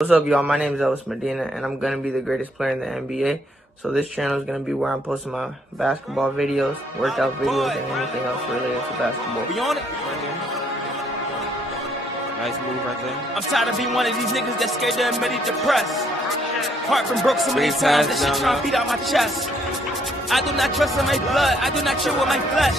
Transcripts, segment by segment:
What's up, y'all? My name is Elvis Medina, and I'm going to be the greatest player in the NBA. So this channel is going to be where I'm posting my basketball videos, workout videos, and anything else related to basketball. We on it? Nice move right there. I'm tired of being one of these niggas that scared to admit it depressed. Heart been broke so many times that shit trying to beat out my chest. I do not trust in my blood, I do not chill with my flesh.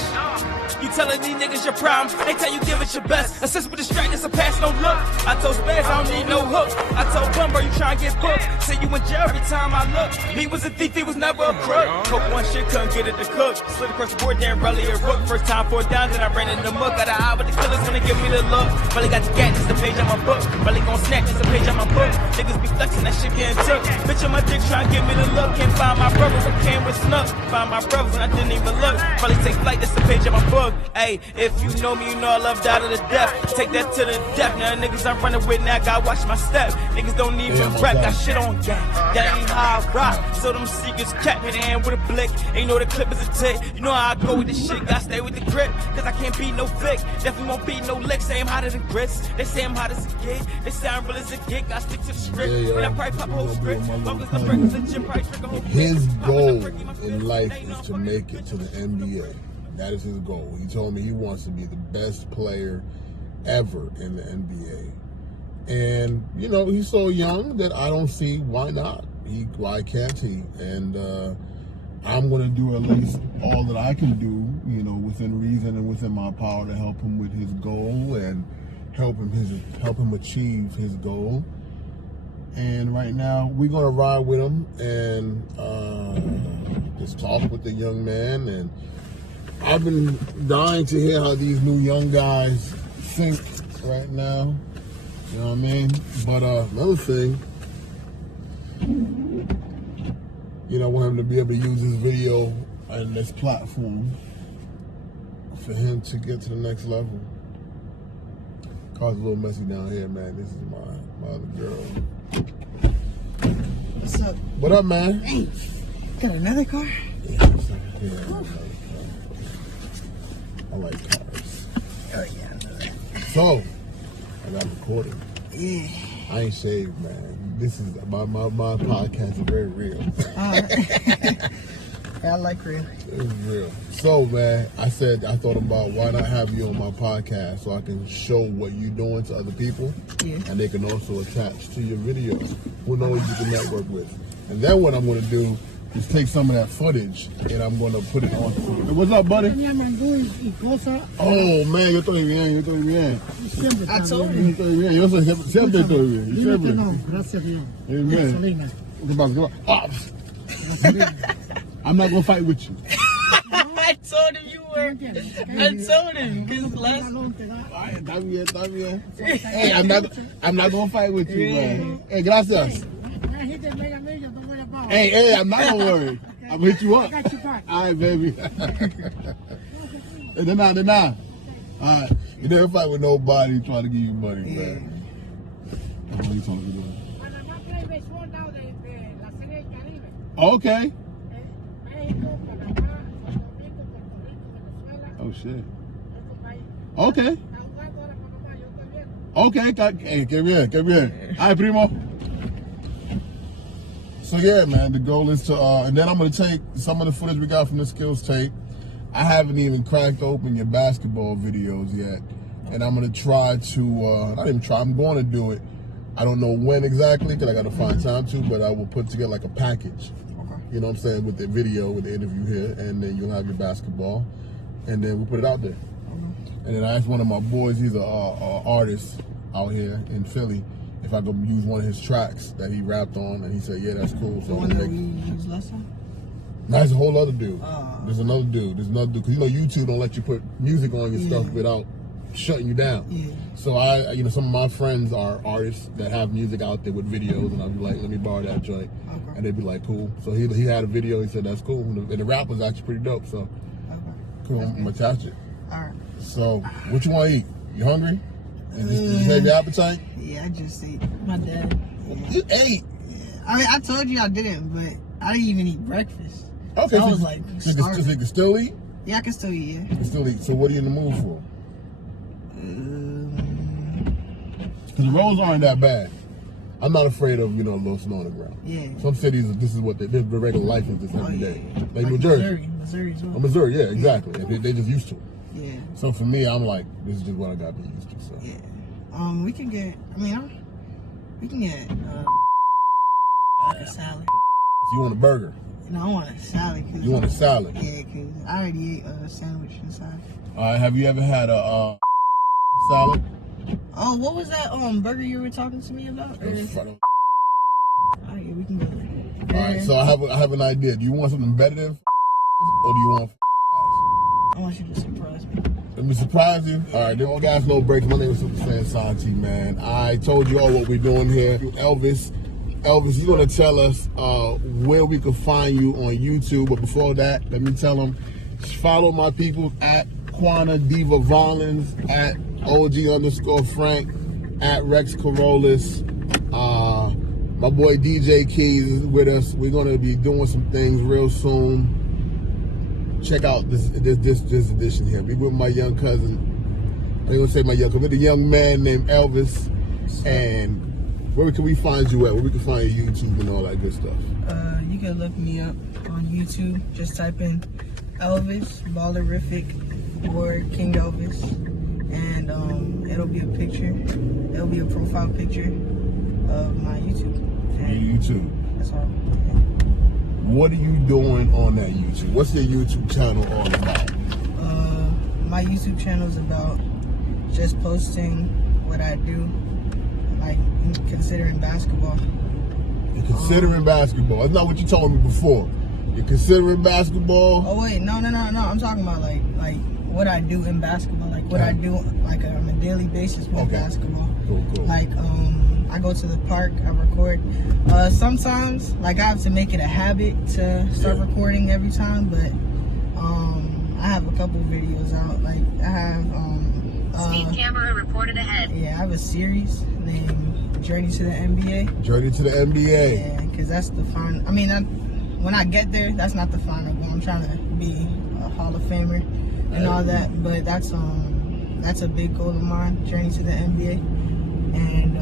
You telling these niggas your problem, they tell you give it your best. Assist with distractness, a pass, no look. I told Spaz I don't need no hook. I told Bumbo you try and get booked. Say you in jail every time I look. Me was a thief, he was never a crook. Coke one shit, couldn't get it to cook. Slid across the board, damn rally a rook. First time 4 down, then I ran in the muck. Got an eye with the killers gonna give me the look. Really got the gat, this the page on my book. Really gon' snap, this the page on my book. Niggas be flexing, that shit getting took. Bitch on my dick try and give me the look. Can't find my brothers, I came with snuck. Find my brothers and I didn't even look. Probably take flight, this the page on my book. Ayy, if you know me, you know I love die to the death. Take that to the death. Now niggas I'm running with, now I gotta watch my step. Niggas don't even rap, got shit on gang. That ain't how I rock. So them secrets kept me in the hand with a blick. Ain't know the clip is a tick. You know how I go with this shit, gotta stay with the grip. Cause I can't beat no Vic. Definitely won't beat no lick. Say I'm hotter than grits. They say I'm hot as a gig. They say I'm real as a gig. I stick to the script. But I probably pop a whole script. His goal in life is to make it to the NBA. That is his goal. He told me he wants to be the best player ever in the NBA. And, you know, he's so young that I don't see why not. Why can't he? And I'm going to do at least all that I can do, you know, within reason and within my power to help him with his goal and help him achieve his goal. And right now, we're going to ride with him and just talk with the young man. And I've been dying to hear how these new young guys think right now. You know what I mean? But another thing, you know, I want him to be able to use this video and this platform for him to get to the next level. Car's a little messy down here, man. This is my other girl. What's up? What up, man? Hey, got another car? Yeah, I like cars. Oh yeah. So, I got recorded. Yeah. I ain't shaved, man. This is my podcast is very real. Yeah, I like real. It's real. So, man, I thought about why not have you on my podcast so I can show what you're doing to other people. Yeah. And they can also attach to your videos. Who knows you can network with. And then what I'm going to do is take some of that footage and I'm going to put it on. Hey, what's up, buddy? Oh, man, yo estoy bien. I told you. Yo siempre estoy bien. Siempre. No, gracias, Dios. Amen. I'm not going to fight with you. I told him you were. I told him. Está bien. Hey, I'm not going to fight with you, man. Hey, gracias. Hey, I'm not gonna worry. I'm gonna hit you up. I got your back. All right, baby. Hey, then All right. You never fight with nobody trying to give you money, man. What are you talking about? Okay. Oh, shit. Okay. Okay. Hey, qué bien. All right, primo. So yeah, man, the goal is to, and then I'm going to take some of the footage we got from the skills tape. I haven't even cracked open your basketball videos yet. And I'm going to try to, not even try, I'm going to do it. I don't know when exactly, because I got to find time to, but I will put together like a package. Okay. You know what I'm saying, with the video, with the interview here, and then you'll have your basketball. And then we'll put it out there. And then I asked one of my boys, he's an artist out here in Philly, if I could use one of his tracks that he rapped on, and he said, yeah, that's cool. So the one that we used last time? That's a whole other dude. There's another dude, because you know YouTube don't let you put music on your stuff without shutting you down. Yeah. So some of my friends are artists that have music out there with videos, and I'll be like, let me borrow that joint. Okay. And they'd be like, cool. So he had a video, he said, that's cool. And the rap was actually pretty dope, so cool, I'm gonna attach it. All right. So, what you wanna eat? You hungry? Did you have your appetite? Yeah, I just ate. My dad. Yeah. You ate? Yeah. I mean, I told you I didn't, but I didn't even eat breakfast. Okay, so I was like, so you can still eat? Yeah, I can still eat, yeah. You can still eat. So what are you in the mood for? Because the rolls aren't that bad. I'm not afraid of, you know, a little snow on the ground. Yeah. Some cities, this is what the regular life is this every day. Like Like New Jersey. Missouri as well. Oh, Missouri, yeah, exactly. They just used to it. Yeah. So for me, I'm like, this is just what I got to be used to. So. Yeah. We can get, we can get a salad. So you want a burger? No, I want a salad. You want a salad? Yeah, because I already ate a sandwich inside. Have you ever had a salad? Oh, what was that burger you were talking to me about? Alright, Yeah, we can go there. Alright, so I have an idea. Do you want something better than or do you want I want you to surprise me. Let me surprise you. Alright, then all guys, no breaks. My name is Super Saiyan Santi, man. I told you all what we're doing here. Elvis, you're going to tell us where we can find you on YouTube. But before that, let me tell them, follow my people at Quana Diva Violins, at OG_Frank, at Rex Carolus. My boy DJ Keys is with us. We're going to be doing some things real soon. Check out this edition here. We with my young cousin. I ain't gonna say my young cousin, with a young man named Elvis. And where can we find you at? Where we can find your YouTube and all that good stuff? You can look me up on YouTube. Just type in Elvis Ballerific or King Elvis, and it'll be a picture. It'll be a profile picture of my YouTube. And YouTube. That's all. What are you doing on that YouTube? What's your YouTube channel all about? My YouTube channel is about just posting what I do, like considering basketball. You're considering basketball. That's not what you told me before. You're considering basketball. Oh wait, no. I'm talking about like what I do in basketball, like what I do like on a daily basis with basketball. Cool. Like I go to the park, I record. Sometimes, like I have to make it a habit to start recording every time, but I have a couple videos out. Like I have Speed camera reported ahead. Yeah, I have a series named Journey to the NBA. Journey to the NBA. Yeah, because that's the final. I mean, when I get there, that's not the final goal. I'm trying to be a Hall of Famer and all that, but that's a big goal of mine. Journey to the NBA, and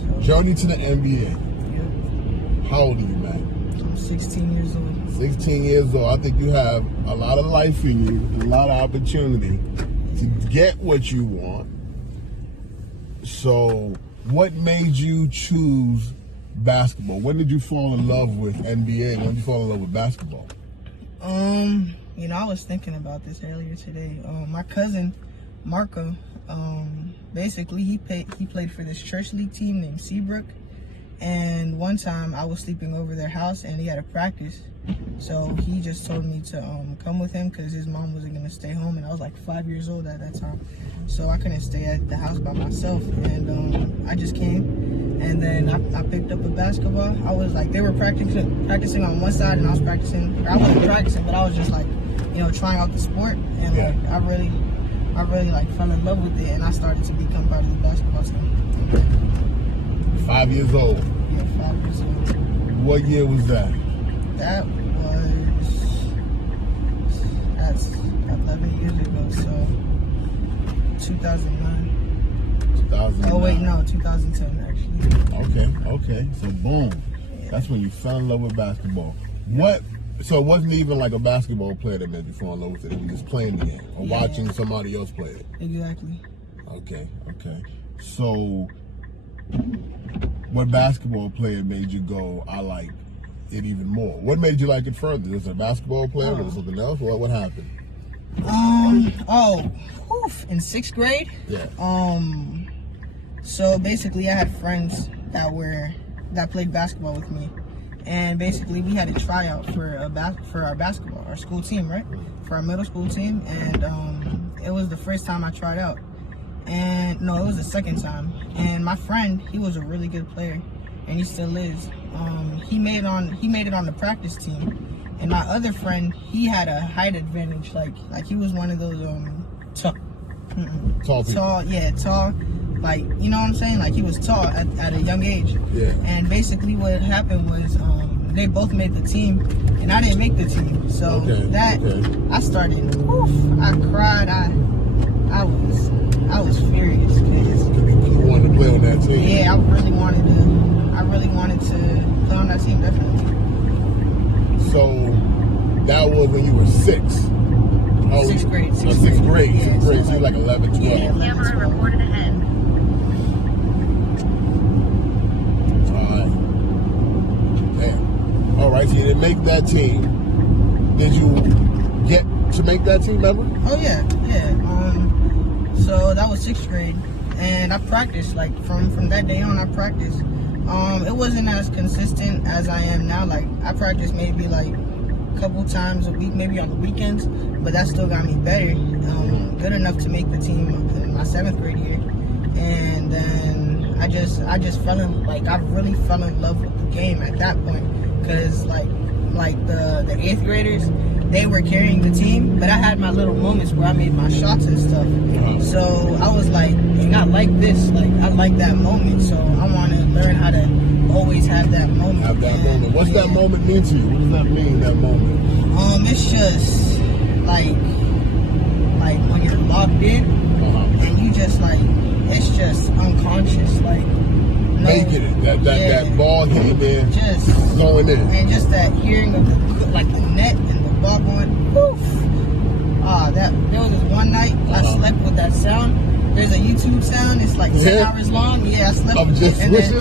So. Journey to the NBA. Yep. How old are you, man? I'm 16 years old. 16 years old. I think you have a lot of life in you, a lot of opportunity to get what you want. So, what made you choose basketball? When did you fall in love with NBA? When did you fall in love with basketball? I was thinking about this earlier today. My cousin, Marco, basically he played for this church league team named Seabrook. And one time I was sleeping over their house and he had a practice. So he just told me to come with him because his mom wasn't going to stay home. And I was like 5 years old at that time. So I couldn't stay at the house by myself. And I just came. And then I picked up a basketball. I was like, they were practicing on one side and I was practicing. I wasn't practicing, but I was just like, trying out the sport. And like, I really like fell in love with it. And I started to become part of the basketball team. 5 years old. Yeah, 5 years old. What year was that? That's 11 years ago, so 2009. 2009. Oh wait, no, 2010 actually. Okay. So boom. Yeah. That's when you fell in love with basketball. So it wasn't even like a basketball player that made you fall in love with it. It was just playing the game or watching somebody else play it. Exactly. Okay. So what basketball player made you go, I like it even more? What made you like it further? Was it a basketball player? Was it something else? What happened? In 6th grade. Yeah. So basically, I had friends that played basketball with me, and basically we had a tryout for our school team, right? For our middle school team, and it was the first time I tried out. And no, it was the second time. And my friend, he was a really good player, and he still is. He made it on the practice team. And my other friend, he had a height advantage. Like he was one of those tall people. Tall. Like, you know what I'm saying? Like he was tall at a young age. Yeah. And basically what happened was they both made the team, and I didn't make the team. So I started. I cried. I was furious. You wanted to play on that team. Yeah, I really wanted to play on that team, definitely. So that was when you were 6. Oh, Sixth grade. Sixth grade. Yeah, So you were like 11, 12. Yeah, 11, Camera 12. reported ahead. Damn. All right, so you didn't make that team. Did you get to make that team, remember? Oh yeah. So that was 6th grade, and I practiced like from that day on. I practiced. It wasn't as consistent as I am now. Like I practiced maybe like a couple times a week, maybe on the weekends, but that still got me better, good enough to make the team in my 7th grade year. And then I just fell in, like I really fell in love with the game at that point, because like the 8th graders, they were carrying the team, but I had my little moments where I made my shots and stuff. So I was like, dang, I like this. Like, I like that moment. So I want to learn how to always have that moment. Have that moment. What's that moment mean to you? What does that mean, that moment? It's just like when you're locked in and you just like, it's just unconscious. Like, making it. That ball hitting there, just going in. And just that hearing of the net and the ball going poof. There was this one night I slept with that sound. There's a YouTube sound. It's like 10 hours long. Yeah, I slept with it. And then,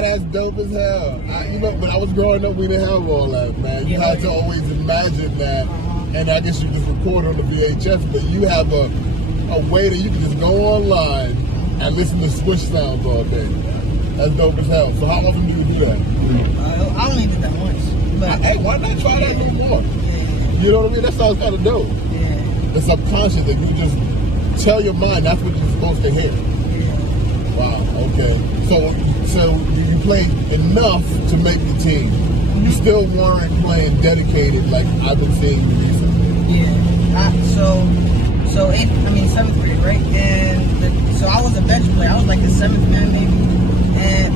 that's dope as hell. When I was growing up, we didn't have all that, man. You had to always imagine that, and I guess you just record on the VHS, but you have a way that you can just go online and listen to swish sounds all day. That's dope as hell. So how often do you do that? I only did that once. But hey, why not try that a little more? Yeah. You know what I mean? That sounds kind of dope. Yeah. The subconscious, that you just tell your mind that's what you're supposed to hear. Yeah. Wow, okay. So you played enough to make the team. You still weren't playing dedicated like I've been seeing you recently. Yeah. So 7th grade, right? And so I was a bench player. I was like the 7th man maybe.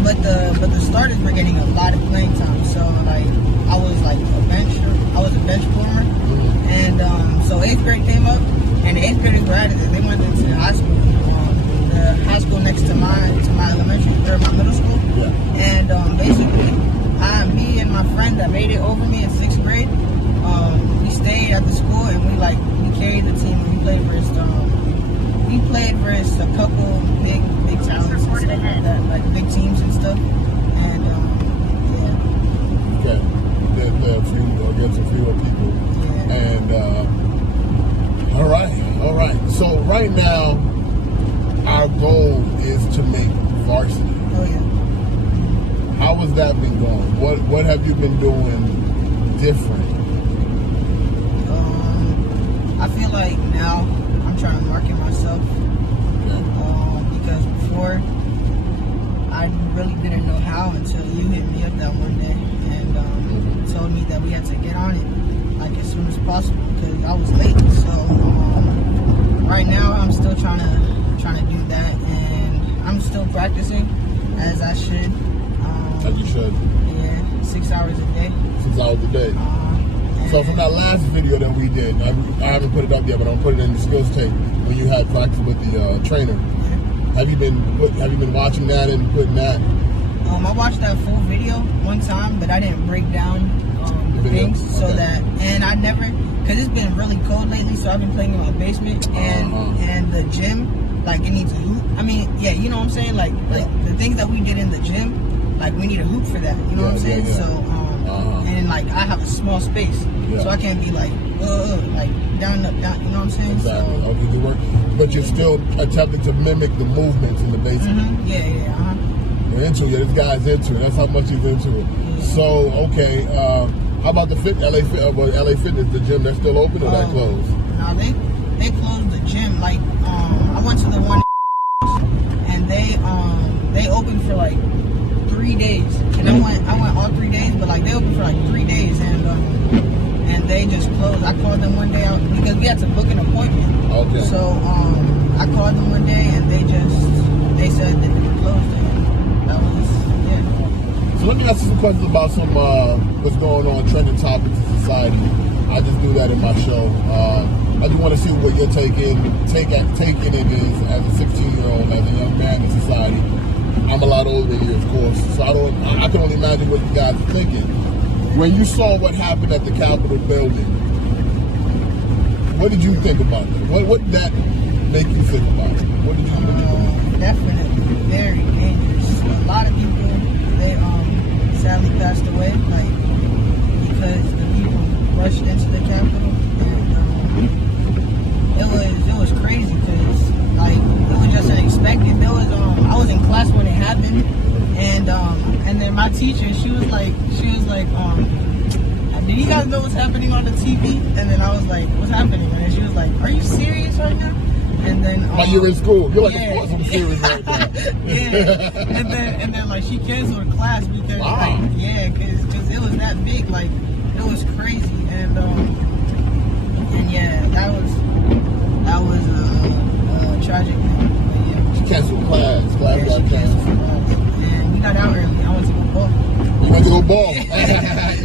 But the starters were getting a lot of playing time. So like I was a bench former. And so 8th grade came up, and the 8th graders were out of there. They went into the high school. The high school next to my elementary or my middle school. Yeah. And basically me and my friend that made it over me in 6th grade, we stayed at the school and we carried the team, and we played versus a couple big talents and stuff like that, like big teams and stuff. And okay, against a few people. Yeah. And all right. So right now, our goal is to make varsity. Oh yeah. How has that been going? What have you been doing different? I feel like now I'm trying to market myself. Because before I really didn't know how until you hit me up that one day and told me that we had to get on it like as soon as possible because I was late. So right now I'm still trying to do that, and I'm still practicing as I should. As you should. Yeah, 6 hours a day. 6 hours a day. So from that last video that we did, I haven't put it up yet, but I'm putting it in the skills tape when you had practice with the trainer. Have you been watching that and putting that? I watched that full video one time, but I didn't break down the things and I never, because it's been really cold lately, so I've been playing in my basement and the gym, like it needs a hoop. I mean, yeah, you know what I'm saying? Like the things that we did in the gym, like we need a hoop for that. You know what I'm saying? So and like I have a small space, so I can't be like down, you know what I'm saying? Exactly. So, okay, but you're still attempting to mimic the movements in the basement. Yeah. You're into it. This guy's into it. That's how much he's into it. Yeah. So okay, how about the LA Fitness, the gym? That's still open or that closed? No, they closed the gym. Like I went to the one and they opened for like 3 days, and I went all 3 days, but like they opened for like 3 days, and they just closed. I called them one day out because we had to book an appointment. Okay. So I called them one day, and they said that they closed it. That was So let me ask you some questions about what's going on, trending topics in society. I just do that in my show. I just want to see what you're taking it is as a 16-year-old, as a young man in society. I'm a lot older than you, of course, so I can only imagine what you guys are thinking. When you saw what happened at the Capitol building, what did you think about it? What did that make you think about it? What did you think? Definitely very dangerous. A lot of people, they sadly passed away, like, because the people rushed into the Capitol, and it was crazy because, like, it was just unexpected. There was I was in class when it happened, and then my teacher, she was like, did you guys know what's happening on the TV? And then I was like, what's happening? And then she was like, are you serious right now? And then while you're in school, you're like, yeah. of course I'm serious right now. Yeah. And then like she canceled class because wow. like, yeah, because it was that big, like it was crazy, and yeah, that was tragic. Yeah. She canceled class. Yeah, she canceled class, and we got out early. I went to go ball. You went to go ball. You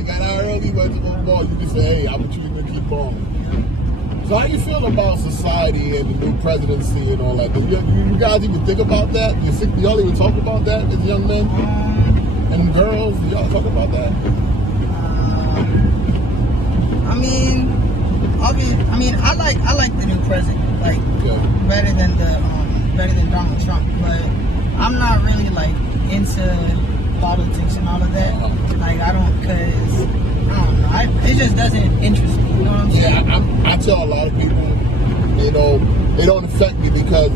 got out early. You went to go ball. You just say, hey, I'm gonna treat you to keep balling. So how you feel about society and the new presidency and all that? Do you guys even think about that? Y'all even talk about that as young men and girls? Do y'all talk about that? I like the new president, like better than Donald Trump, but I'm not really like into politics and all of that. Like I don't know. It just doesn't interest me. You know what I'm saying? Yeah, I tell a lot of people, they don't affect me because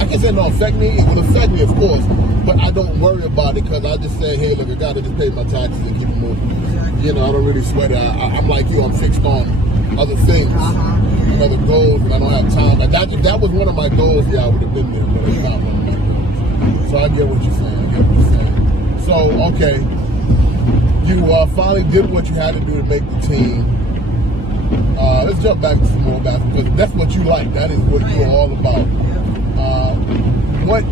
I can't say it don't affect me. It will affect me, of course, but I don't worry about it because I just say, hey, look, I gotta just pay my taxes and keep it moving. Exactly. I don't really sweat it. I'm like you. I'm fixed on other things, other goals, and I don't have time. Like that was one of my goals. Yeah, I would have been there, but it's not one of my goals. So I get what you're saying. So okay, you finally did what you had to do to make the team. Let's jump back to some more basketball because that's what you like. That is what you're all about. What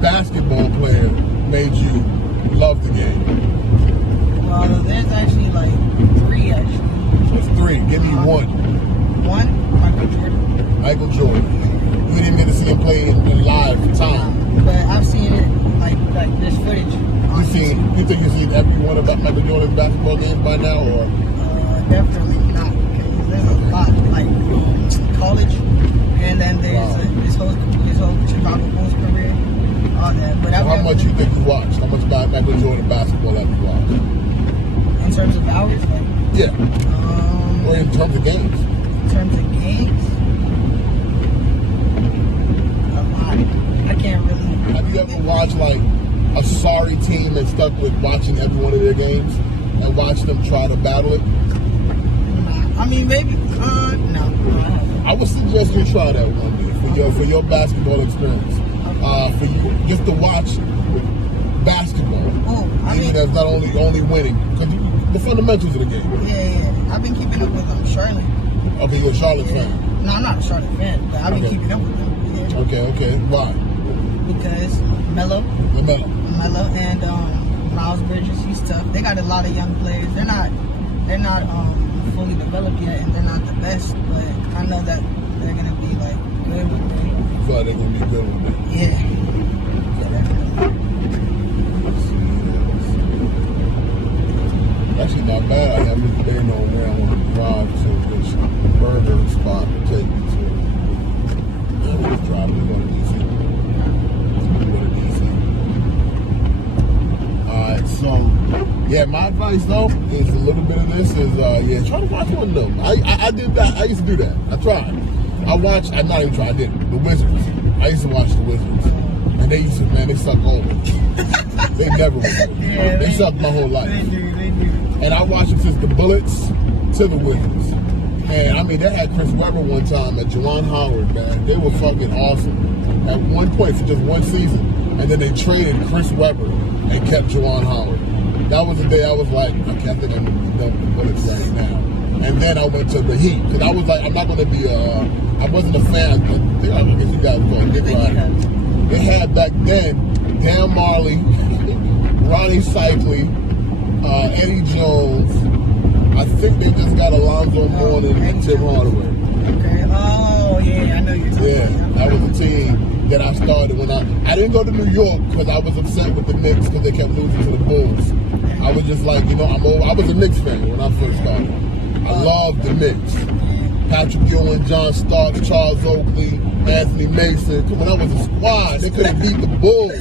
basketball player made you love the game? Well, there's actually like 3 actually. What's 3? Give me one. One, Michael Jordan. Michael Jordan. You didn't get to see him play in live time. But I've seen it like this footage. You think you've seen every one of Michael Jordan's basketball games by now, or? Definitely not. Because there's a lot, like college, and then there's his whole Chicago Bulls career, all that. But so how much you think you watched? How much Michael Jordan basketball have you watched? In terms of hours, like? Yeah. Or in terms of games? In terms of games, a lot. I can't really. Have you ever watched like a sorry team and stuck with watching every one of their games and watch them try to battle it? I mean, maybe. No. I would suggest you try that one day for your basketball experience. For you just to watch basketball. I mean, that's not only winning, because the fundamentals of the game. Yeah. I've been keeping up with Charlotte. Okay, you're a Charlotte fan. No, I'm not a Charlotte fan, but I've been keeping up with them. Yeah. Okay. Why? Because Melo and Miles Bridges, he's tough. They got a lot of young players. They're not fully developed yet, and they're not the best. But I know that they're gonna be like good with me. You feel like they're gonna be good with me? Yeah. Actually, not bad. I have this day on where I want to drive to this burger spot to take me to. And we'll drive to go to DC. So, yeah, my advice though is a little bit of this is, try to watch one of them. I did that. I used to do that. I tried. I did it. The Wizards. I used to watch the Wizards. And they used to, man, they suck always. They never win. Yeah, they sucked my whole life. They do. And I watched them since the Bullets to the Wizards. And I mean, they had Chris Webber one time and Juwan Howard, man. They were fucking awesome. At one point for just one season. And then they traded Chris Webber and kept Juwan Howard. That was the day I was like, okay, I think I'm going to be done with the Bullets right now. And then I went to the Heat. Because I was like, I'm not going to be I wasn't a fan. I guess you guys call it Dick Riley. They had back then Dan Marley, Ronnie Cycli, Eddie Jones. I think they just got Alonzo Mourning and Tim Hardaway. Okay. Oh, yeah, I know you're talking Yeah, about. that was the team that I started when I didn't go to New York because I was upset with the Knicks because they kept losing to the Bulls. I was just like, I was a Knicks fan when I first started. I loved the Knicks. Patrick Ewing, John Starks, Charles Oakley, Anthony Mason. Come on, that was a squad. They couldn't beat the Bulls.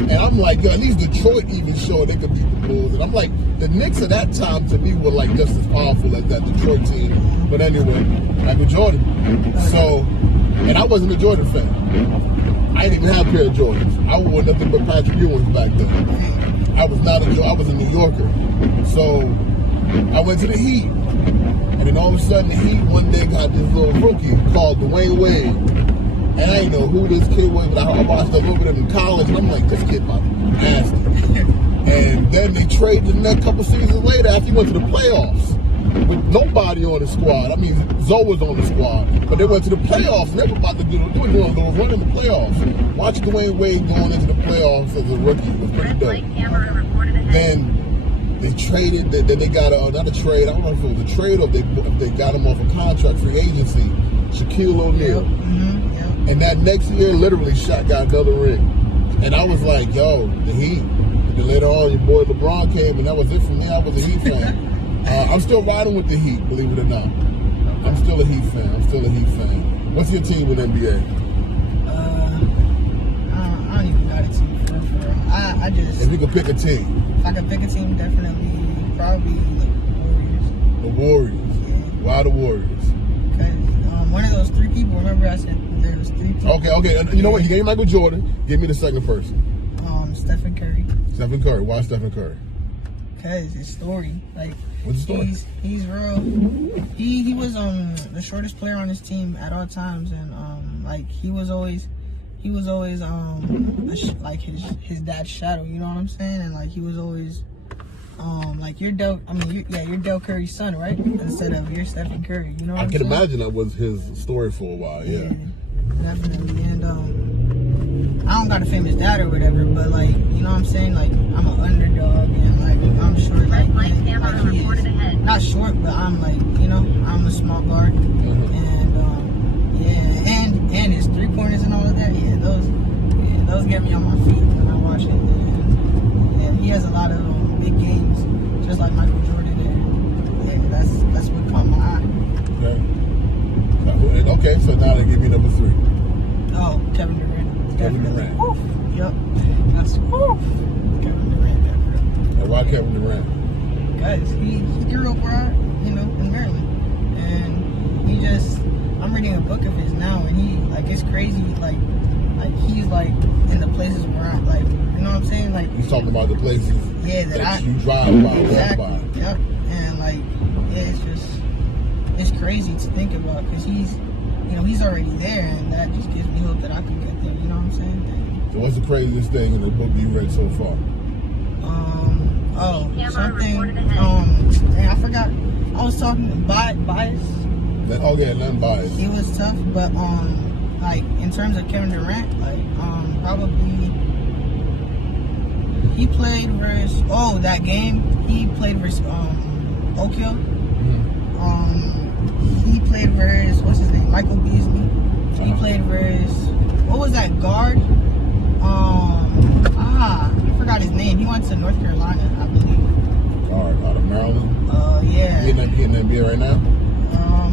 And I'm like, yo, at least Detroit even showed they could beat the Bulls. And I'm like, the Knicks at that time to me were like just as powerful as that Detroit team. But anyway, Michael Jordan. So, and I wasn't a Jordan fan. I didn't even have a pair of Jordans. I wore nothing but Patrick Ewing's back then. I was a New Yorker. So I went to the Heat. And then all of a sudden the Heat one day got this little rookie called Dwayne Wade. And I didn't know who this kid was, but I watched a little bit of him in college, and I'm like, this kid about nasty. And then they traded the next couple seasons later after he went to the playoffs with nobody on the squad. I mean, Zoe was on the squad, but they went to the playoffs, and they were about to doing a little run in the playoffs. Watch Dwayne Wade going into the playoffs as a rookie was pretty dope. Then they traded, then they got another trade. I don't know if it was a trade or if they got him off a contract, free agency. Shaquille O'Neal. And that next year, literally, Shaq got another ring. And I was like, yo, the Heat. And then later on, your boy LeBron came, and that was it for me. I was a Heat fan. I'm still riding with the Heat, believe it or not. I'm still a Heat fan. What's your team with NBA? I don't even got a team for real. I just... If you could pick a team. If I could pick a team, definitely, probably the Warriors. The Warriors. Yeah. Why the Warriors? One of those three people, remember I said there was three people. Okay. And you know what? You gave Michael Jordan. Give me the second person. Stephen Curry. Stephen Curry. Why Stephen Curry? Because his story. Like, what's the story? He's real. He was the shortest player on his team at all times, and like he was always like his dad's shadow. You know what I'm saying? And like he was always like you're Del Curry's son, right? Instead of you're Stephen Curry. You know what I'm saying? Imagine that was his story for a while. Yeah. Definitely. And I don't got a famous dad or whatever, but like, you know what I'm saying? Like, I'm an underdog, and like, I'm short, like he is. Not short, but I'm like, you know, I'm a small guard. And and his 3-pointers and all of that, those get me on my feet when I watch it. And he has a lot of big games, just like Michael Jordan. And that's what caught my eye. Okay, so now they give me number 3. Oh, Kevin Durant. Kevin Durant. Woo. Yep. That's Kevin Durant, definitely. And why Kevin Durant? Guys, he grew up where in Maryland, and I'm reading a book of his now, and he like it's crazy, like he's like in the places where I like, you know what I'm saying, like he's talking about the places that you drive by, exactly, walk by. Yep, and like it's crazy to think about because he's already there, and that just gives me hope that I can get there. You know what I'm saying? So what's the craziest thing in the book you read so far? Something. I forgot. I was talking bias. Nothing bias. He was tough, but like in terms of Kevin Durant, like probably he played versus that game. He played versus Okio. He played versus what's his name, Michael Beasley. He played versus what was that guard? I forgot his name. He went to North Carolina, I believe. Guard out of Maryland. Yeah. He in the NBA right now.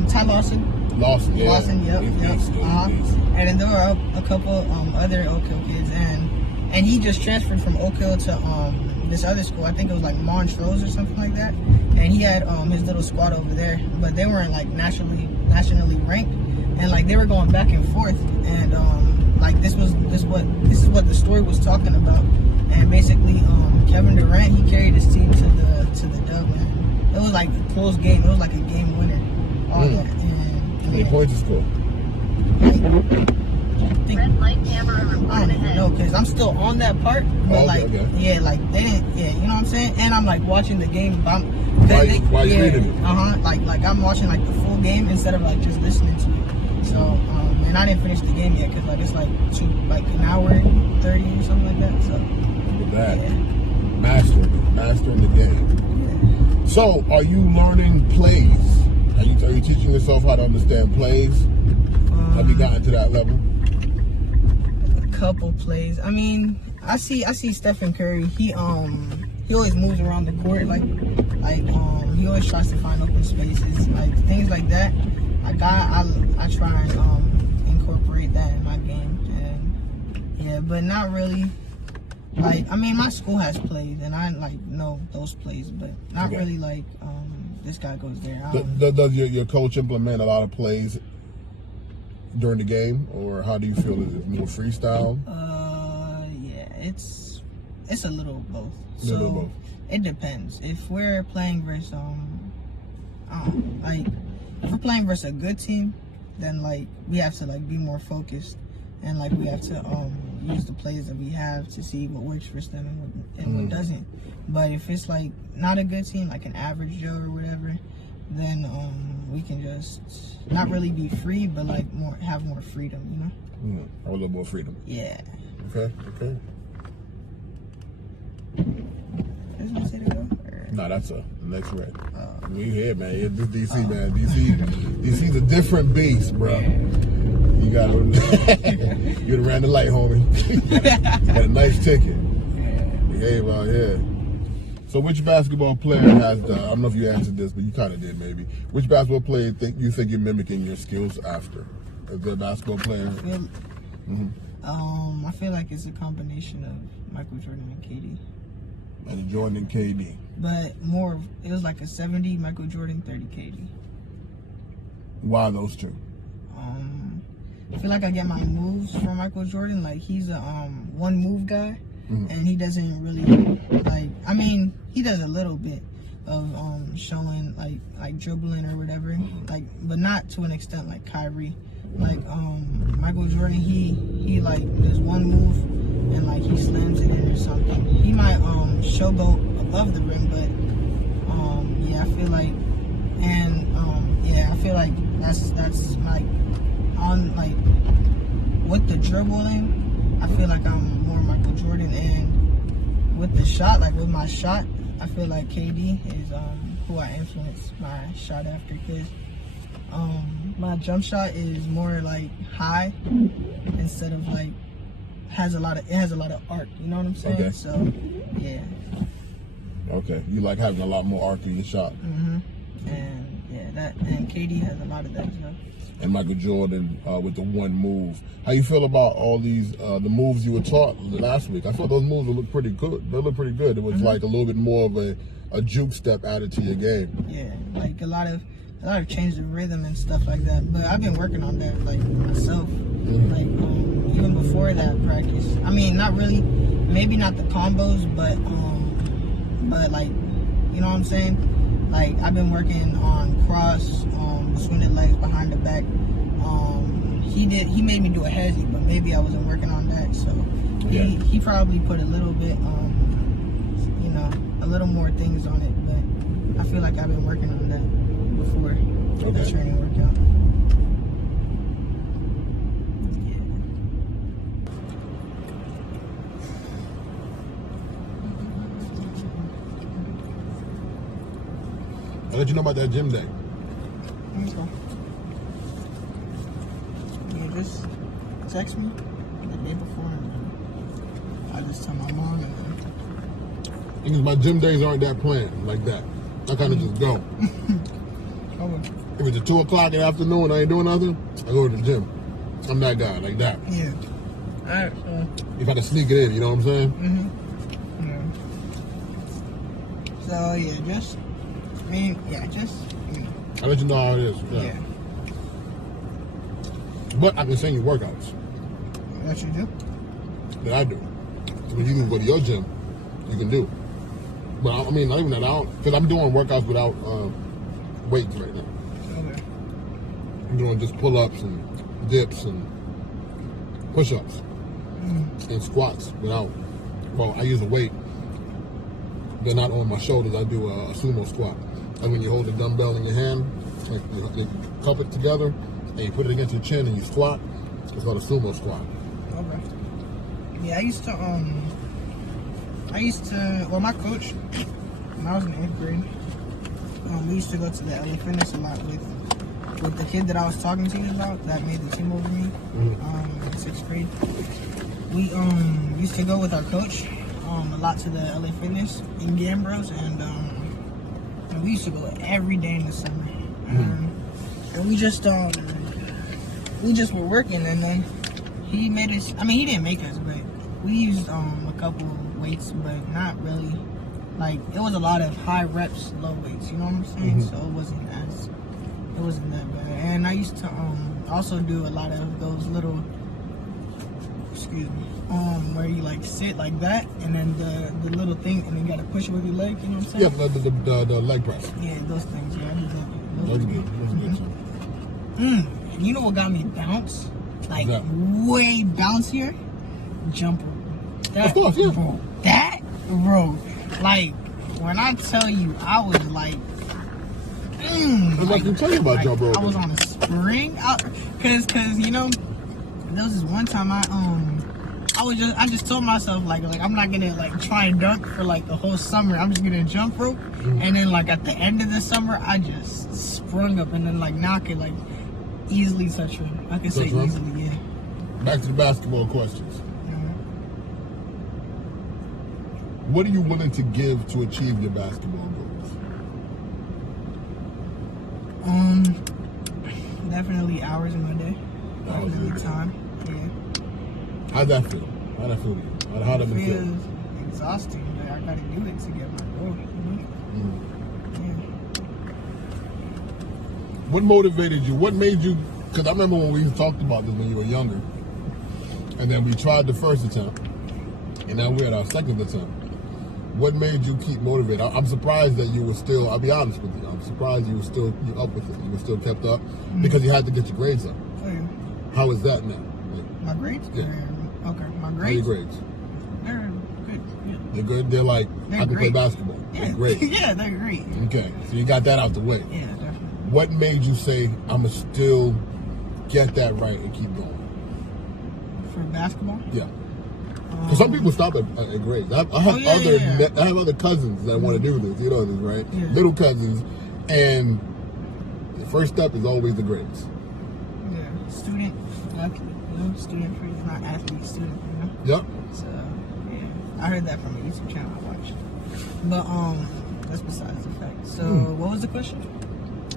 Ty Lawson. Lawson, yeah. Lawson, yep. And then there were a couple other Oakville kids, and he just transferred from Oakville to this other school. I think it was like Montrose or something like that. And he had his little squad over there, but they weren't like nationally ranked, and like they were going back and forth, and like this is what the story was talking about, and basically Kevin Durant, he carried his team to the dub, and it was like a close game. It was like a game winner. How many points you scored? Red light camera reported I don't even know because I'm still on that part, but yeah, like they didn't, you know what I'm saying? And I'm like watching the game. Why you reading it? Like I'm watching like the full game instead of like just listening to it. So and I didn't finish the game yet because like it's like an hour 30 or something like that. So look at that, mastering the game. So, are you learning plays? Are you teaching yourself how to understand plays? Have you gotten to that level? A couple plays. I mean, I see Stephen Curry. He always moves around the court he always tries to find open spaces, like things like that. I try and incorporate that in my game, and yeah, but not really. Like, I mean, my school has plays, and I know those plays, but not really this guy goes there. Does your coach implement a lot of plays during the game, or how do you feel? Is it more freestyle? Yeah, it's a little both. Both. It depends. If we're playing versus if we're playing versus a good team, then we have to be more focused, and we have to use the plays that we have to see what works for them and what doesn't. But if it's not a good team, like an average Joe or whatever, then we can just not really be free, but have more freedom, you know? A little more freedom. Yeah. Okay. Is this to go? No, that's the next red. We here, man. It's DC, man. DC's a different beast, bro. You gotta ran the light, homie. Got a nice ticket. Behave out here. So, which basketball player has I don't know if you answered this, but you kind of did maybe. Which basketball player you think you're mimicking your skills after? Is there a basketball player? I feel like it's a combination of Michael Jordan and KD. And Jordan and KD. But it was like a 70 Michael Jordan, 30 KD. Why those two? I feel like I get my moves from Michael Jordan. He's a one move guy, and he doesn't really I mean, he does a little bit of showing like dribbling or whatever, but not to an extent like Kyrie. Michael Jordan, he does one move and he slams it in or something. He might showboat above the rim, but yeah, I feel like, that's with the dribbling, I feel like I'm more Michael Jordan, and with the shot, with my shot, I feel like KD is who I influence my shot after, because my jump shot is more high instead of has a lot of arc, you know what I'm saying? Okay. So yeah. Okay, you like having a lot more arc in your shot. And yeah, and KD has a lot of that, you know. And Michael Jordan with the one move. How you feel about all these the moves you were taught last week? I thought those moves look pretty good. They look pretty good. It was a little bit more of a juke step added to your game. Yeah, a lot of change of rhythm and stuff like that. But I've been working on that myself. Even before that practice. I mean, not really, maybe not the combos, but you know what I'm saying? I've been working on cross, between the legs, behind the back. He made me do a hezzy, but maybe I wasn't working on that. So he probably put a little bit, a little more things on it. But I feel like I've been working on that before the training workout. I'll let you know about that gym day. Okay. Yeah, just text me the day before, and I just tell my mom, and then Because my gym days aren't that planned like that. I kind of just go. okay. If it's at 2 o'clock in the afternoon and I ain't doing nothing, I go to the gym. I'm that guy, like that. Yeah. Alright, If I had to sneak it in, you know what I'm saying? Yeah. So yeah, just I'll let you know how it is. Yeah. But I can send you workouts. What you do? That I do. So when you can go to your gym, you can do. But I mean, not even that. Because I'm doing workouts without weights right now. Okay. I'm doing just pull-ups and dips and push-ups and squats without. Well, I use a weight. They're not on my shoulders. I do a sumo squat. And when you hold the dumbbell in your hand, you cup it together, and you put it against your chin and you squat. It's called a sumo squat. Okay. Yeah, I used to, well, my coach, when I was in 8th grade, we used to go to the LA Fitness a lot with the kid that I was talking to you about that made the team over me in 6th grade. We used to go with our coach a lot to the LA Fitness in Gambros, and we used to go every day in the summer. And we just were working, and then he made us. I mean, he didn't make us, but we used a couple weights, but not really. Like, it was a lot of high reps, low weights. You know what I'm saying? So it wasn't that bad. And I used to also do a lot of those little, where you like sit like that, and then the little thing, and then you gotta push it with your leg. You know what I'm saying? Yeah, the leg press. Yeah, those things. Yeah, I did that. Those are good. And you know what got me bounce? Like, way bouncier? Jump rope. Of course, yeah. Bro, like, when I tell you, I was like, I'm like, tell you about jump rope. I was on a spring, cause you know, there was this one time I just told myself like I'm not gonna like try and dunk for like the whole summer. I'm just gonna jump rope, and then like at the end of the summer, I just sprung up, and then like now I could like easily touch him. I can say easily, yeah. Back to the basketball questions. What are you willing to give to achieve your basketball goals? Definitely hours in my day. Definitely time. Yeah. How'd that feel? How'd that feel to you? How'd that feel? It feels exhausting, but I gotta do it to get my goal. Yeah. What motivated you? What made you? Because I remember when we talked about this when you were younger, and then we tried the first attempt, and now we're at our second attempt. What made you keep motivated? I'm surprised that you were still, I'll be honest with you, I'm surprised you were up with it. You were still kept up because you had to get your grades up. Oh, yeah. How is that now? My grades? Yeah. Okay, my grades? How are your grades? They're good. Yeah. They're good? They're like, They're I can play great. basketball. Yeah. They're great. Yeah, they're great. Okay, so you got that out the way. Yeah, definitely. What made you say, I'm going to still get that right and keep going? For basketball? Yeah. Because some people stop at grades. I have other cousins that want to do this. You know this, right? Yeah. Little cousins, and the first step is always the grades. Yeah, student, athlete. You know, student free, not athlete, student. You know. Yep. So yeah, I heard that from a YouTube channel I watched. But that's besides the fact. So what was the question?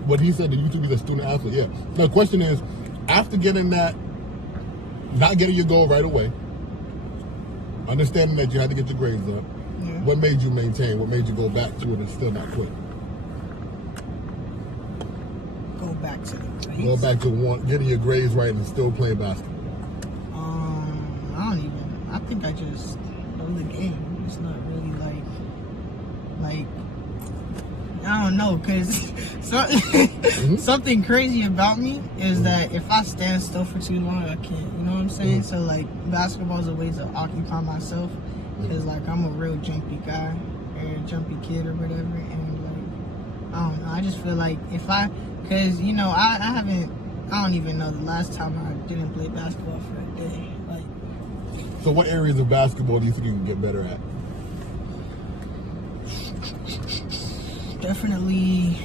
What he said, the YouTube is a student athlete. Yeah. The question is, after getting that, not getting your goal right away. Understanding that you had to get your grades up, what made you maintain? What made you go back to it and still not quit? Go back to the grades? Go back to getting your grades right and still playing basketball. I think I just love the game. It's not really like I don't know, because something crazy about me is that if I stand still for too long, I can't. You know what I'm saying? So, like, basketball is a way to occupy myself, because, like, I'm a real jumpy guy, or a jumpy kid or whatever, and, like, I don't know. I just feel like because, you know, I don't even know the last time I didn't play basketball for a day. Like, so what areas of basketball do you think you can get better at? Definitely,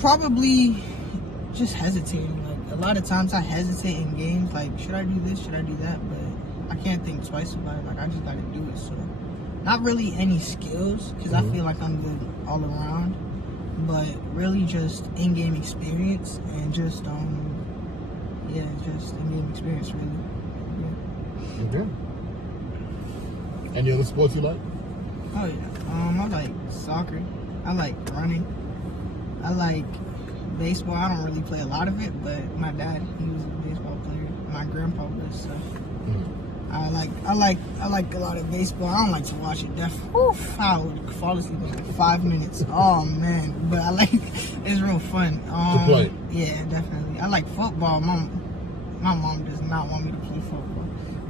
probably just hesitating. Like, a lot of times I hesitate in games, like, should I do this, should I do that, but I can't think twice about it. Like, I just gotta do it. So, not really any skills, because I feel like I'm good all around, but really just in-game experience, and just in-game experience, really. Okay. Any other sports you like? Oh yeah. I like soccer. I like running. I like baseball. I don't really play a lot of it, but my dad, he was a baseball player. My grandpa was, so I like a lot of baseball. I don't like to watch it. I would fall asleep in like 5 minutes. Oh man. But I like it's real fun. To play. Yeah, definitely. I like football. My mom does not want me to play football.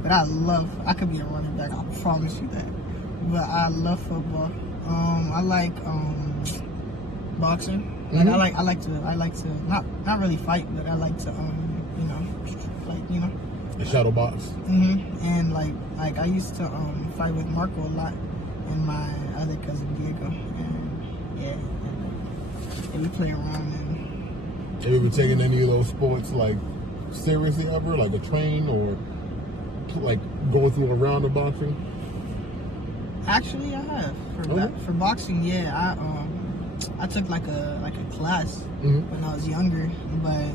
But I could be a running back, I promise you that. But I love football. I like boxing. Like I like to not really fight, but I like to The shadow box. And like I used to fight with Marco a lot, and my other cousin Diego, and yeah, we play around. And have you ever taken any of those sports like seriously ever, like a train or like going through a round of boxing? Actually, I have for boxing. Yeah, I took like a class when I was younger, but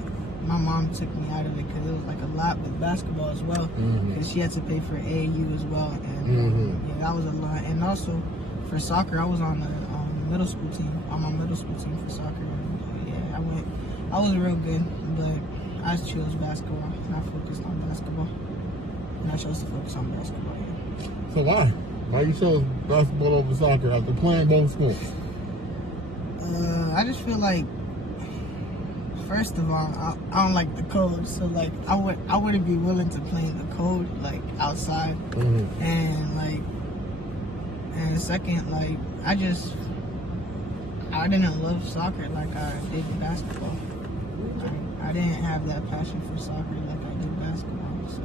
my mom took me out of it because it was like a lot with basketball as well, because she had to pay for AAU as well, and yeah, that was a lot. And also for soccer, I was on the middle school team, on my middle school team for soccer. And, yeah, I was real good, but I chose basketball, and I focused on basketball, and I chose to focus on basketball. Yeah. So why you chose basketball over soccer after playing both sports? I just feel like, first of all, I don't like the cold, so like I wouldn't be willing to play in the cold like outside, and second, like I didn't love soccer like I did basketball. I didn't have that passion for soccer like I did basketball. So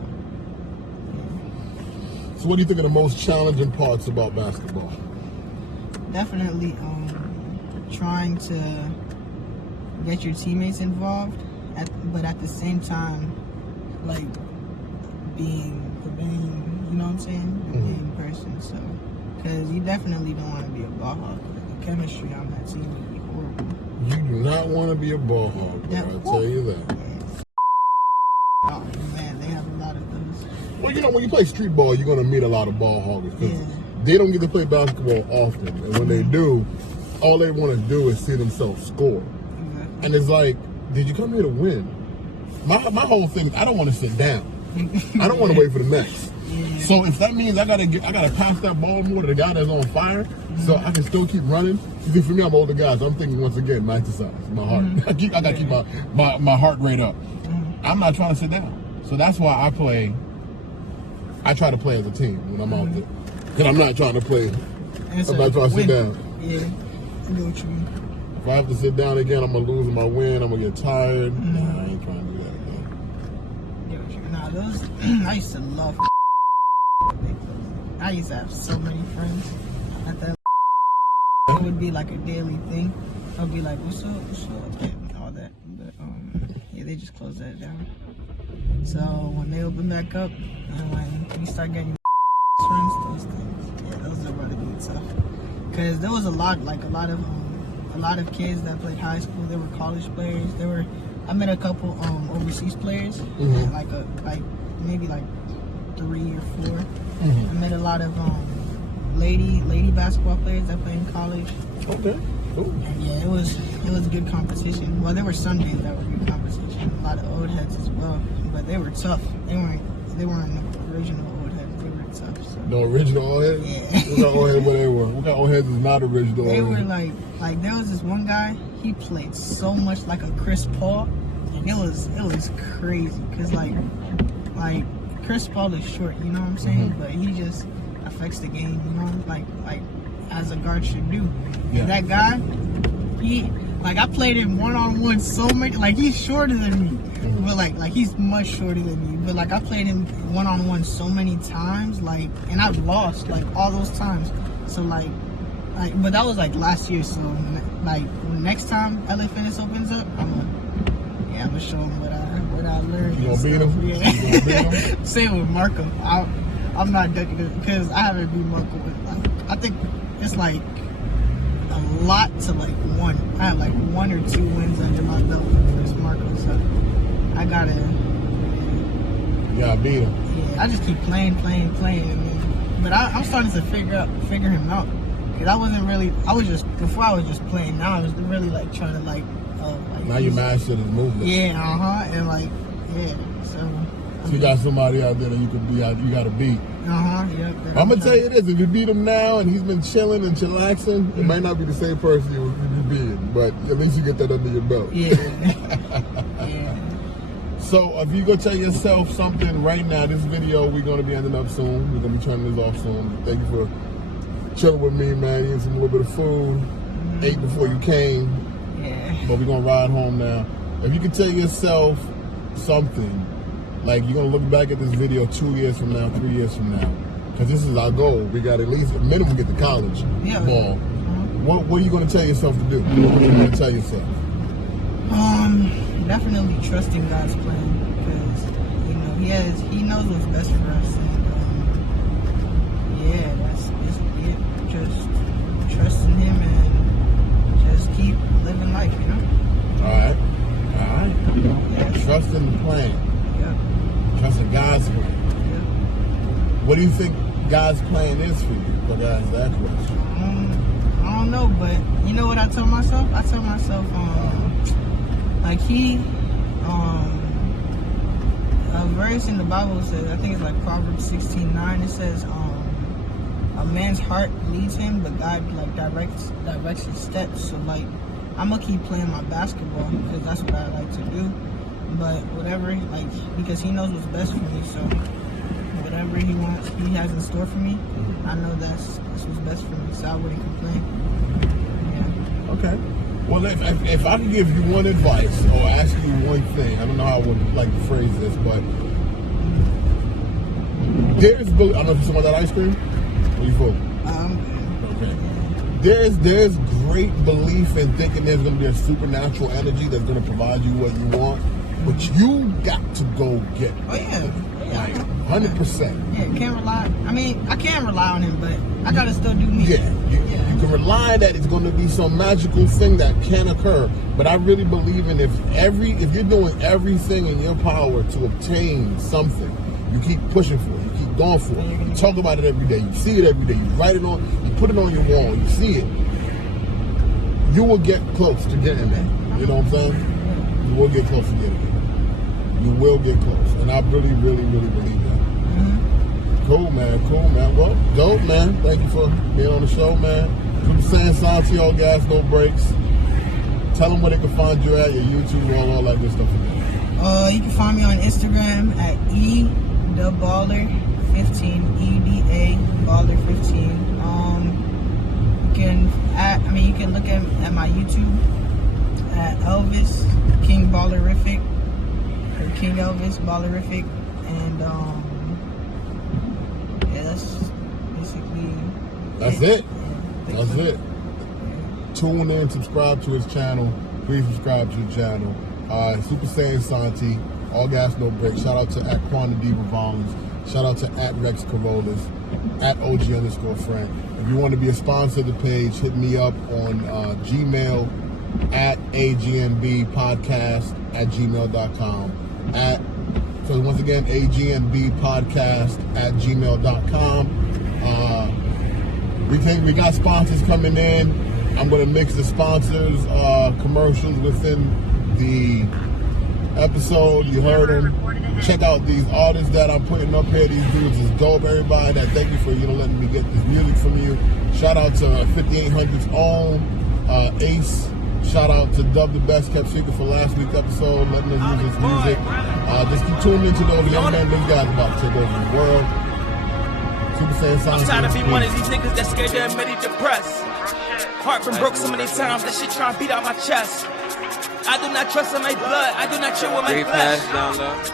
yeah. So what do you think are the most challenging parts about basketball? Definitely trying to get your teammates involved, but at the same time, like being you know what I'm saying, the main person. So, because you definitely don't want to be a ball hog. The chemistry on that team would be horrible. You do not want to be a ball hog, I'll tell you that. Oh man, they have a lot of those. Well, you know, when you play street ball, you're going to meet a lot of ball hoggers because they don't get to play basketball often, and when they do, all they want to do is see themselves score. And it's like, did you come here to win? My whole thing is I don't want to sit down. I don't want to wait for the next. So if that means I gotta pass that ball more to the guy that's on fire, so I can still keep running. Because for me, I'm older guys. So I'm thinking once again, my exercise, my heart. I gotta keep my heart rate up. I'm not trying to sit down. So that's why I try to play as a team when I'm out there. Because I'm not trying to play. I'm not trying to sit down. Yeah, I know what you mean. If I have to sit down again, I'm gonna lose my win. I'm gonna get tired. Nah, I ain't trying to do that. Yeah, what you mean. Nah, those I used to love. I used to have so many friends at that. It would be like a daily thing. I'd be like, "What's up?" and all that. But yeah, they just closed that down. So when they open back up, and when we start getting friends, those things, yeah, those are really good stuff. Cause there was a lot of kids that played high school. They were college players. I met a couple overseas players, like maybe like 3 or 4. I met a lot of lady basketball players that play in college. Okay. Cool. And yeah, it was good competition. Well, there were some days that were good competition. A lot of old heads as well, but they were tough. They weren't the original old heads. They were tough. So. The original old heads? Yeah. What kind of old heads were they were? What kind of old heads is not original? They were like there was this one guy. He played so much like a Chris Paul, and it was crazy. Cause like Chris Paul is short, you know what I'm saying? But he just affects the game, you know, like as a guard should do. Yeah. And that guy, I played him one-on-one so many, like he's shorter than me, but like he's much shorter than me. But like I played him one-on-one so many times, like, and I've lost like all those times. So like, but that was like last year. So like next time LA Fitness opens up, I'm gonna show him what I learned. You gonna beat him? Yeah. You gonna beat him? Same with Marco. I'm not ducking it because I haven't beat Marco. I think it's like a lot to like 1. I have like 1 or 2 wins under my belt against Marco, so I gotta. Yeah, beat him. Yeah, I just keep playing, but I'm starting to figure him out. Cause I was just playing. Now I was really like trying to like. Now you mastered his movement. Yeah, and like, yeah, so you got somebody out there that you gotta beat. Yeah. I'm gonna tell you this: if you beat him now and he's been chilling and chillaxing, it might not be the same person you beat, but at least you get that under your belt. Yeah. Yeah. So if you go tell yourself something right now, this video we're gonna be ending up soon. We're gonna be turning this off soon. Thank you for chilling with me, man. Eating some little bit of food. Ate before you came. Yeah. But we're gonna ride home now. If you could tell yourself something Like, you're going to look back at this video 2 years from now, 3 years from now. Because this is our goal. We got at least a minimum get to college ball. What are you going to tell yourself to do? What are you going to tell yourself? Definitely trusting God's plan. Because, he knows what's best for us. And, that's basically it. Just trusting him and just keep living life, All right. Yeah. Trusting the plan. Yep. Trusting God's plan. Yep. What do you think God's plan is for you? For guys, that question. I don't know, but you know what I told myself? I told myself, a verse in the Bible says, I think it's like Proverbs 16:9. It says, a man's heart leads him, but God directs his steps. So I'm gonna keep playing my basketball because that's what I like to do. But whatever, because he knows what's best for me. So whatever he has in store for me, I know that's what's best for me. So I wouldn't complain. Yeah. Okay. Well, if I could give you one advice or ask you one thing, I don't know how I would like to phrase this, but I don't know if you want that ice cream. What are you for? Okay. There's great belief in thinking there's going to be a supernatural energy that's going to provide you what you want, but you got to go get it. Oh yeah. 100%. Yeah, can't rely. I mean, I can rely on him, but I gotta still do me. Yeah, you can rely that it's going to be some magical thing that can occur. But I really believe in if you're doing everything in your power to obtain something, you keep pushing for it, you keep going for it. You talk about it every day, you see it every day, you write it on, you put it on your wall, you see it. You will get close to getting there. You know what I'm saying? You will get close to getting it. You will get close, and I really, really, really believe that. Cool, man. Well, dope, man. Thank you for being on the show, man. Super Saiyan Santi, all gas, no brakes. Tell them where they can find you at, your YouTube, all that good stuff. You can find me on Instagram at EDaBaller15, EDaBaller15. You can look at my YouTube at Elvis King Ballerific or King Elvis Ballerific, and that's basically that's it. That's it. Tune in, subscribe to his channel. Please subscribe to the channel. Super Saiyan Santi, all gas, no brakes. Shout out to @Quantadiva Volumes. Shout out to @Rex Carolus, @OG_friend. If you want to be a sponsor of the page, hit me up on Gmail at AGNBpodcast@gmail.com. So once again, AGNBpodcast@gmail.com. We got sponsors coming in. I'm going to mix the sponsors commercials within the episode. You heard them. Check out these artists that I'm putting up here. These dudes is dope. Everybody that thank you for letting me get this music from you. Shout out to 5800's own Ace. Shout out to Dub the Best Kept Secret for last week's episode, letting us use his music. Just keep tuning into those young men. These guys about to take over the world. Super Saiyan Santi. I'm tired of being one of these niggas that scared to admit he depressed. Heart been broke so many times, that shit trying to beat out my chest. I do not trust in my blood, I do not chill with my flesh.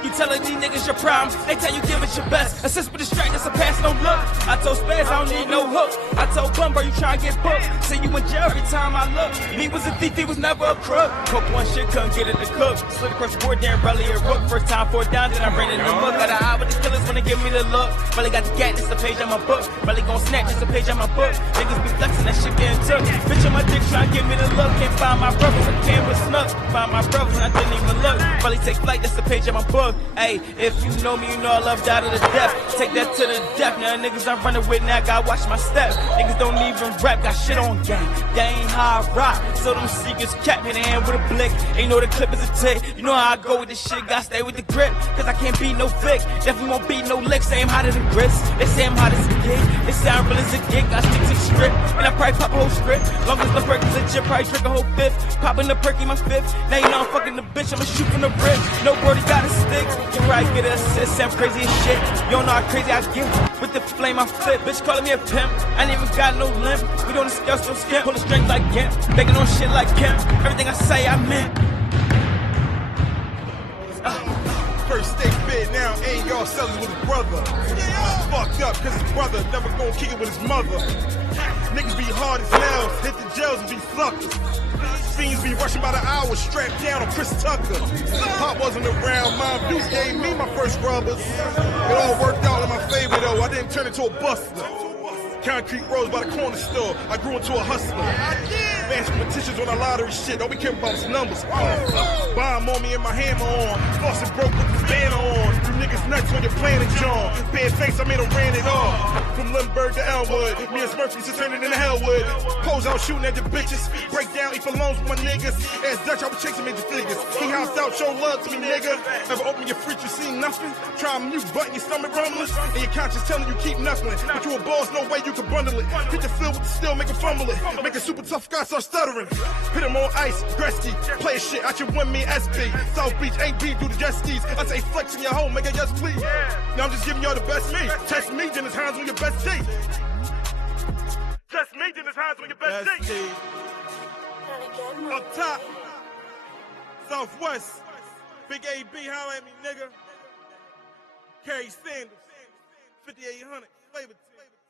You telling these niggas your problem, they tell you give it your best. Assist with distractions, a pass no look. I told Spaz I don't need no hook. I told Bumbo you try to get booked. See you in jail every time I look. Me was a thief, he was never a crook. Cook one shit, couldn't get it to cook. Slid across the board, then rally a rook. First time 4 down, then I ran in the book. Got an eye with these killers when they give me the look. Really got the gat, this the page on my book. Really gon' snatch, this the page on my book. Niggas be flexing, that shit getting took. Bitch on my dick, try to give me the look. Can't find my brothers, I can't with snuck. Find my brothers, I didn't even look. Probably take flight, that's the page of my book. Hey, if you know me, you know I love die to the death. Take that to the death. Now niggas I'm running with, now I gotta watch my steps. Niggas don't even rap, got shit on gang. They ain't how I rock. So them secrets kept in the hand with a blick. Ain't know the clip is a tick. You know how I go with this shit, gotta stay with the grip. Cause I can't beat no flick. Definitely won't beat no lick. Say I'm hotter than grits. They say I'm hot as a gig. They say I'm real as a gig. I stick to the script. And I probably pop a whole script. Long as the perk is legit, probably drink a whole fifth. Popping the perky my fifth. Now you know I'm fucking the bitch, I'ma shoot from the rip. No birdie got a stick. You right, get an assist. I'm crazy as shit. You don't know how crazy I get. With the flame I flip. Bitch calling me a pimp. I ain't even got no limp. We don't discuss no skin. Pull the strings like Gimp. Begging on shit like Kim. Everything I say I meant. First state bid now. cells with his brother. He's fucked up, cause his brother never gonna kick it with his mother. Niggas be hard as nails, hit the jails and be suckers. Fiends be rushing by the hour, strapped down on Chris Tucker. Pop wasn't around, Mom Deuce gave me my first rubbers. It all worked out in my favor though, I didn't turn into a buster. Concrete roads by the corner store, I grew into a hustler. Mathematicians on the lottery shit, don't be caring about his numbers. Bomb on me and my hammer on, Faucet broke with the banner on. You niggas nuts when you're playing it, John. Bad face, I made him ran it off. From Lindbergh to Elwood, me and Smurf used to turn it into Hellwood. Pose out shooting at the bitches, break down, eat for loans with my niggas. As Dutch, I was chasing major figures. He housed out, show love to me, nigga. Ever open your fridge, you see nothing? Try a mute button, your stomach rumbling, and your conscience telling you keep knuckling. But you a boss, no way you can bundle it. Hit the field with the steel, make him fumble it. Make a super tough guy start stuttering. Hit him on ice, Gretzky, play shit, I should win me SB. South Beach, AB, do the jet skis. I say flex in your home, make a yes please. Now I'm just giving y'all the best me. Test me, then it's hands on your best D. Test me, then it's hands on your best D. Up top, Southwest, Big AB, holla at me, nigga. Carrie Sanders, 5800, flavor team.